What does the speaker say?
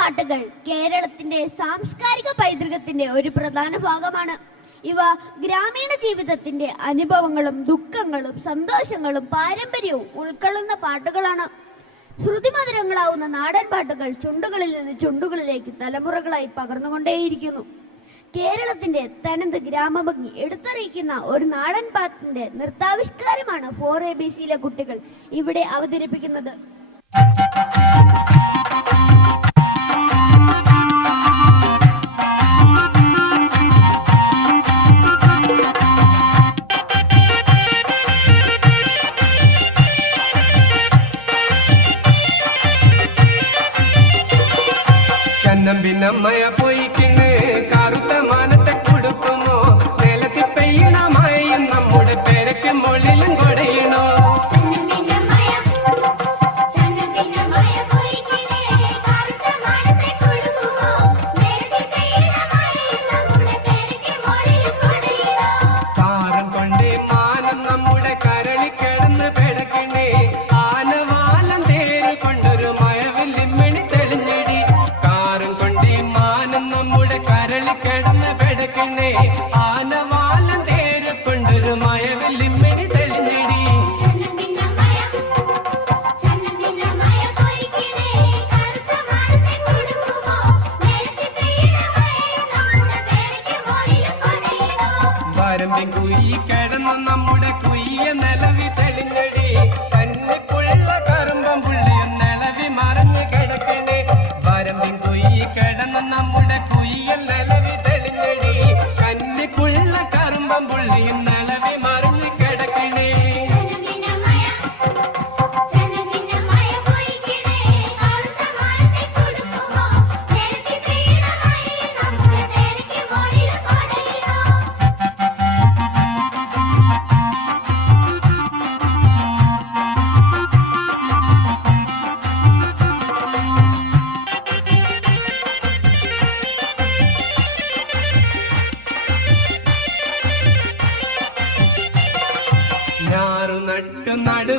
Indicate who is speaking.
Speaker 1: പാട്ടുകൾ കേരളത്തിന്റെ സാംസ്കാരിക പൈതൃകത്തിന്റെ ഒരു പ്രധാന ഭാഗമാണ്. ഇവ ഗ്രാമീണ ജീവിതത്തിന്റെ അനുഭവങ്ങളും ദുഃഖങ്ങളും സന്തോഷങ്ങളും പാരമ്പര്യവും ഉൾക്കൊള്ളുന്ന പാട്ടുകളാണ്. ശ്രുതിമധുരങ്ങളാവുന്ന നാടൻ പാട്ടുകൾ ചുണ്ടുകളിൽ നിന്ന് ചുണ്ടുകളിലേക്ക് തലമുറകളായി പകർന്നുകൊണ്ടേയിരിക്കുന്നു. കേരളത്തിന്റെ തനത് ഗ്രാമഭംഗി എടുത്തറിയിക്കുന്ന ഒരു നാടൻ പാട്ടിന്റെ നൃത്താവിഷ്കാരമാണ് ഫോർ എ ബി സിയിലെ കുട്ടികൾ ഇവിടെ അവതരിപ്പിക്കുന്നത്.
Speaker 2: ചന്നം പിന്നമ്മയ പോയിക്കിണ്. കറുത്ത കൊടുക്കുമോ
Speaker 3: നേരത്തെ പെയ്യണമായി നമ്മുടെ പെരയ്ക്ക് മോളിൽ കൊടയിടോ.
Speaker 2: വരമ്പിൻ കുയി കിടന്ന് നമ്മുടെ കുയ്യ നിലവി തെളിഞ്ഞടി. നട്ടു നടുവും